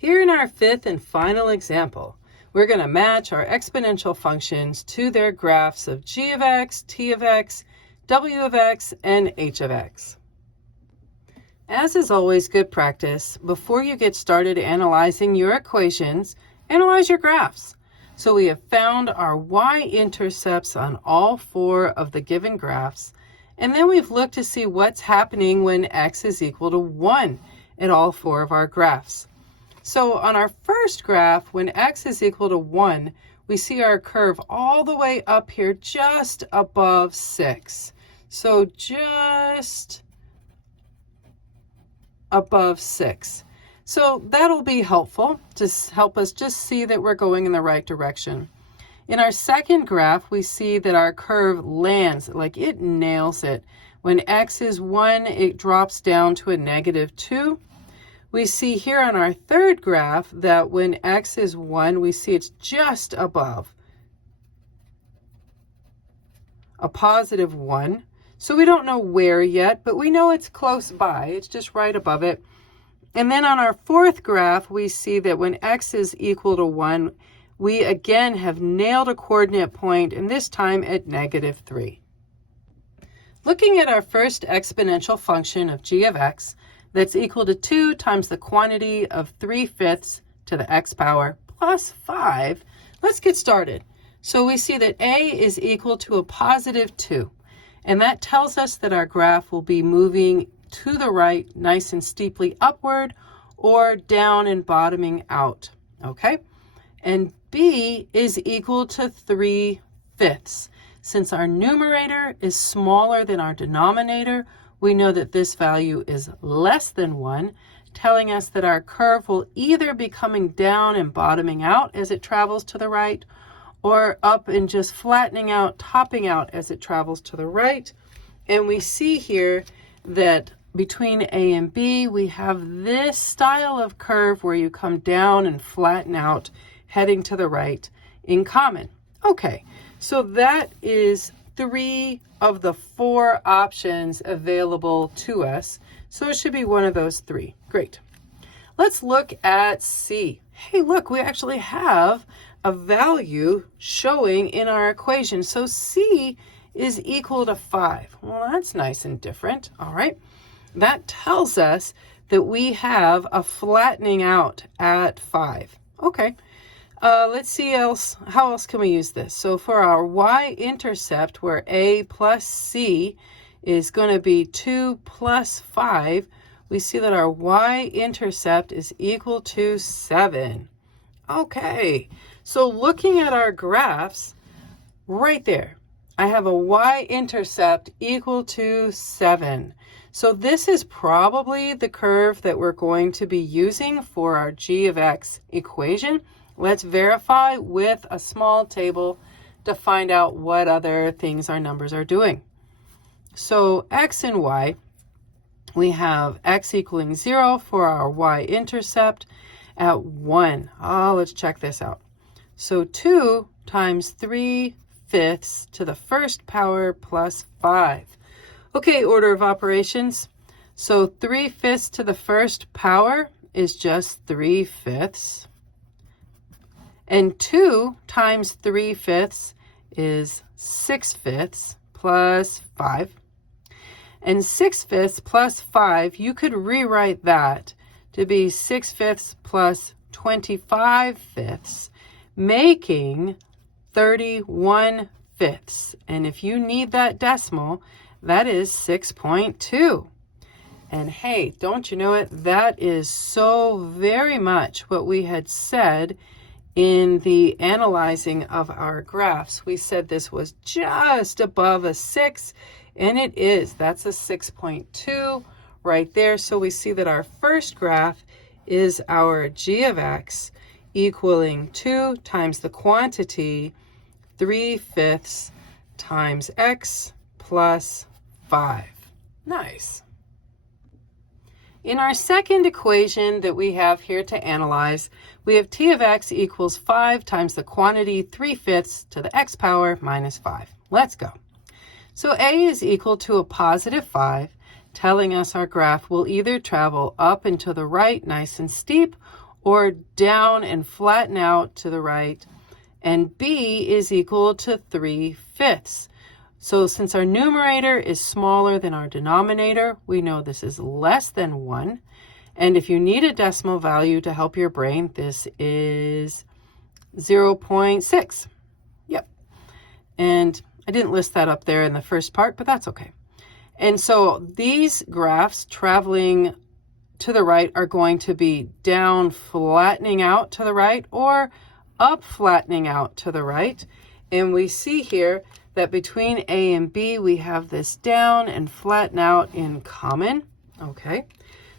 Here in our fifth and final example, we're going to match our exponential functions to their graphs of g of x, t of x, w of x, and h of x. As is always good practice, before you get started analyzing your equations, analyze your graphs. So we have found our y-intercepts on all four of the given graphs, and then we've looked to see what's happening when x is equal to 1 at all four of our graphs. So on our first graph, when x is equal to 1, we see our curve all the way up here just above 6. So just above 6. So that'll be helpful to help us just see that we're going in the right direction. In our second graph, we see that our curve lands, like it nails it. When x is 1, it drops down to a -2. We see here on our third graph that when x is 1, we see it's just above a +1. So we don't know where yet, but we know it's close by. It's just right above it. And then on our fourth graph, we see that when x is equal to 1, we again have nailed a coordinate point, and this time at -3. Looking at our first exponential function of g of x, that's equal to 2 times the quantity of 3/5 to the x power plus 5, let's get started. So we see that a is equal to a +2, and that tells us that our graph will be moving to the right nice and steeply upward or down and bottoming out, okay? And b is equal to 3/5. Since our numerator is smaller than our denominator, we know that this value is less than 1, telling us that our curve will either be coming down and bottoming out as it travels to the right, or up and just flattening out, topping out as it travels to the right. And we see here that between a and b, we have this style of curve where you come down and flatten out, heading to the right in common. Okay, so that is 3 of the 4 options available to us. So it should be one of those 3. Great. Let's look at C. Hey, look, we actually have a value showing in our equation. So C is equal to 5. Well, that's nice and different. All right. That tells us that we have a flattening out at 5. Okay. Let's see how else can we use this? So for our y-intercept, where a plus c is going to be 2 plus 5, we see that our y-intercept is equal to 7. Okay, so looking at our graphs, right there, I have a y-intercept equal to 7. So this is probably the curve that we're going to be using for our g of x equation. Let's verify with a small table to find out what other things our numbers are doing. So x and y, we have x equaling 0 for our y-intercept at 1. Let's check this out. So 2 times 3/5 to the first power plus 5. Okay, order of operations. So 3/5 to the first power is just 3/5. And 2 times 3/5 is 6/5 plus 5. And 6/5 plus 5, you could rewrite that to be 6/5 plus 25/5, making 31/5. And if you need that decimal, that is 6.2. And hey, don't you know it? That is so very much what we had said in the analyzing of our graphs. We said this was just above a 6, and it is. That's a 6.2 right there. So we see that our first graph is our g of x equaling 2 times the quantity 3/5 times x plus 5. Nice. In our second equation that we have here to analyze, we have t of x equals 5 times the quantity 3/5 to the x power minus 5. Let's go. So a is equal to a +5, telling us our graph will either travel up and to the right nice and steep, or down and flatten out to the right. And b is equal to 3/5. So since our numerator is smaller than our denominator, we know this is less than 1. And if you need a decimal value to help your brain, this is 0.6. Yep. And I didn't list that up there in the first part, but that's okay. And so these graphs traveling to the right are going to be down flattening out to the right or up flattening out to the right. And we see here that between A and B, we have this down and flatten out in common. Okay.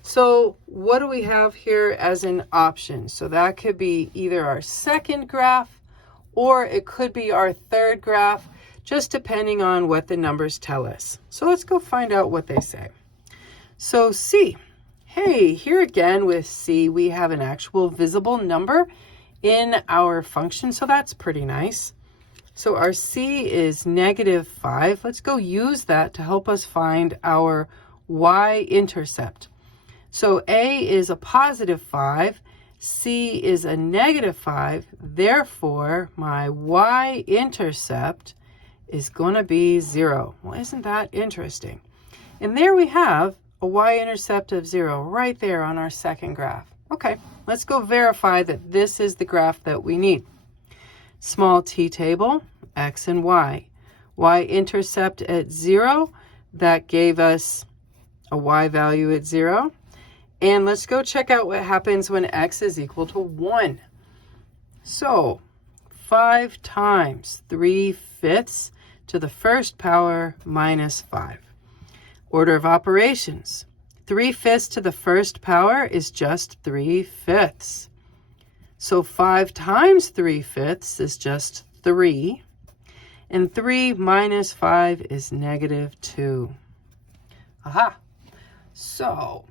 So what do we have here as an option? So that could be either our second graph or it could be our third graph, just depending on what the numbers tell us. So let's go find out what they say. So C, hey, here again with C, we have an actual visible number in our function, so that's pretty nice. So our C is -5. Let's go use that to help us find our y-intercept. So A is a +5, C is a -5, therefore my y-intercept is going to be 0. Well, isn't that interesting? And there we have a y-intercept of 0 right there on our second graph. Okay, let's go verify that this is the graph that we need. Small t table, x and y. Y-intercept at 0, that gave us a y value at 0. And let's go check out what happens when x is equal to 1. So 5 times 3/5 to the first power minus 5. Order of operations. 3/5 to the first power is just 3/5. So 5 times 3/5 is just 3. And 3 minus 5 is -2. Aha. So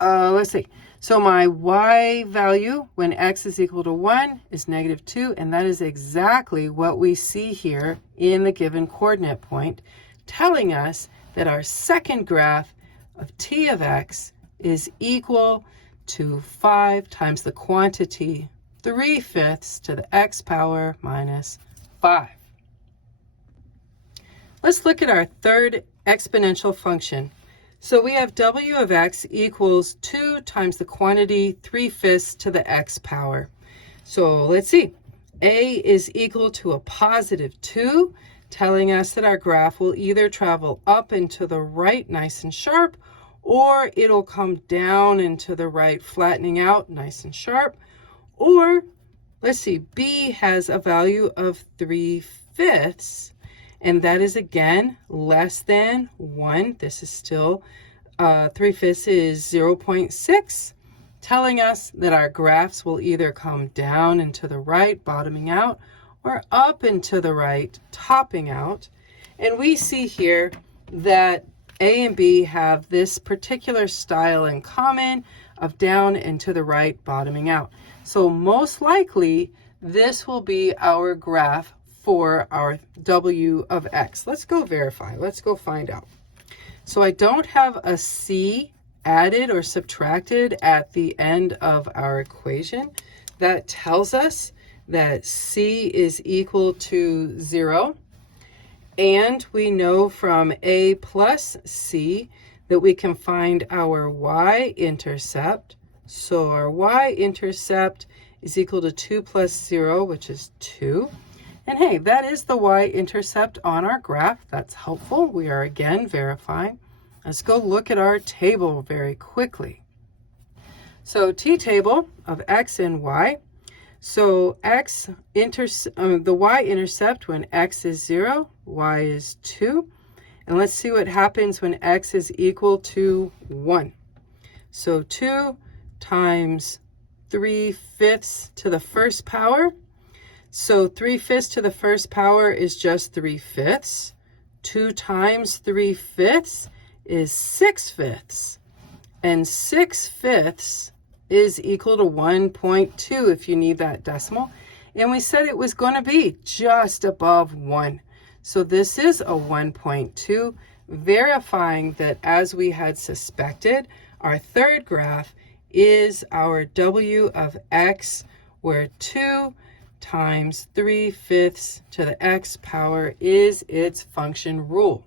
let's see. So my y value when x is equal to 1 is -2, and that is exactly what we see here in the given coordinate point, telling us that our second graph of t of x is equal to 5 times the quantity 3/5 to the x power minus 5. Let's look at our third exponential function. So we have w of x equals 2 times the quantity 3/5 to the x power. So let's see. A is equal to a +2, telling us that our graph will either travel up and to the right nice and sharp, or it'll come down and to the right flattening out nice and sharp. Or let's see, B has a value of 3/5. And that is, again, less than 1. This is still 3/5 is 0.6, telling us that our graphs will either come down and to the right, bottoming out, or up and to the right, topping out. And we see here that A and B have this particular style in common of down and to the right, bottoming out. So most likely, this will be our graph for our w of x. Let's go verify. Let's go find out. So I don't have a c added or subtracted at the end of our equation. That tells us that c is equal to 0. And we know from a plus c that we can find our y-intercept. So our y-intercept is equal to 2 plus 0, which is 2. And hey, that is the y-intercept on our graph. That's helpful. We are again verifying. Let's go look at our table very quickly. So t-table of x and y. So the y-intercept when x is 0, y is 2. And let's see what happens when x is equal to 1. So 2 times 3/5 to the first power. So 3/5 to the first power is just 3/5. 2 times 3/5 is 6/5. And 6/5 is equal to 1.2 if you need that decimal. And we said it was going to be just above 1. So this is a 1.2, verifying that as we had suspected, Our third graph is our w of x, where 2 times 3/5 to the x power is its function rule.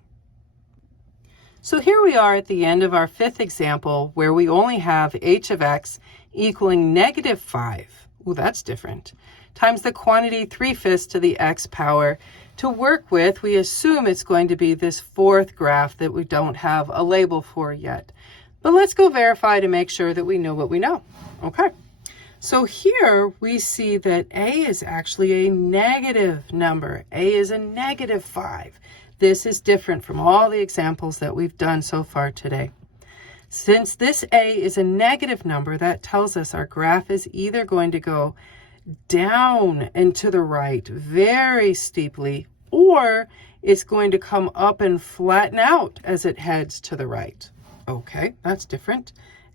So here we are at the end of our fifth example, where we only have h of x equaling -5. Ooh, that's different. Times the quantity 3/5 to the x power. To work with, we assume it's going to be this fourth graph that we don't have a label for yet. But let's go verify to make sure that we know what we know. Okay. So here we see that a is actually a negative number. A is a -5. This is different from all the examples that we've done so far today. Since this a is a negative number, that tells us our graph is either going to go down and to the right very steeply, or it's going to come up and flatten out as it heads to the right. Okay, that's different.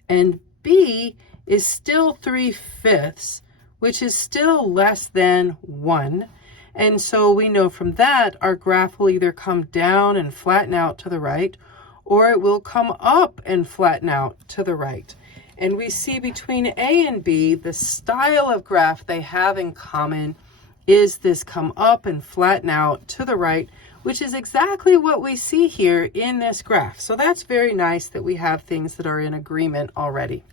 And b is still 3/5, which is still less than 1. And so we know from that our graph will either come down and flatten out to the right, or it will come up and flatten out to the right. And we see between A and B, the style of graph they have in common is this come up and flatten out to the right, which is exactly what we see here in this graph. So that's very nice that we have things that are in agreement already.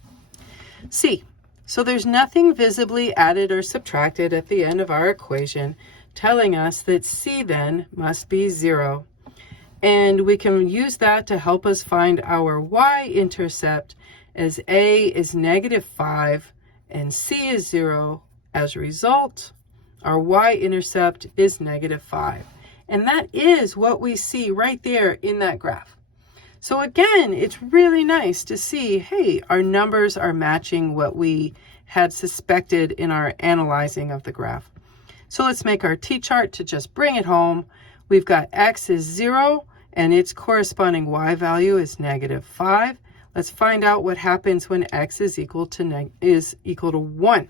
C. So there's nothing visibly added or subtracted at the end of our equation, telling us that C then must be 0. And we can use that to help us find our y-intercept, as A is -5 and C is 0. As a result, our y-intercept is -5. And that is what we see right there in that graph. So again, it's really nice to see, hey, our numbers are matching what we had suspected in our analyzing of the graph. So let's make our t-chart to just bring it home. We've got x is 0 and its corresponding y value is -5. Let's find out what happens when x is equal to 1.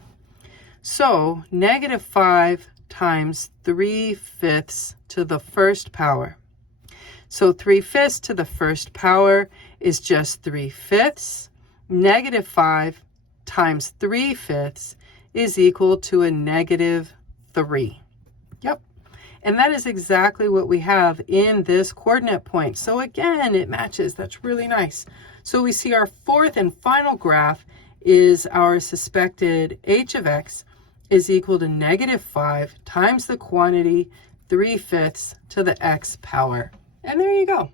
So -5 times 3/5 to the first power. So 3/5 to the first power is just 3/5. -5 times 3/5 is equal to a -3. Yep. And that is exactly what we have in this coordinate point. So again, it matches. That's really nice. So we see our fourth and final graph is our suspected h of x is equal to -5 times the quantity 3/5 to the x power. And there you go.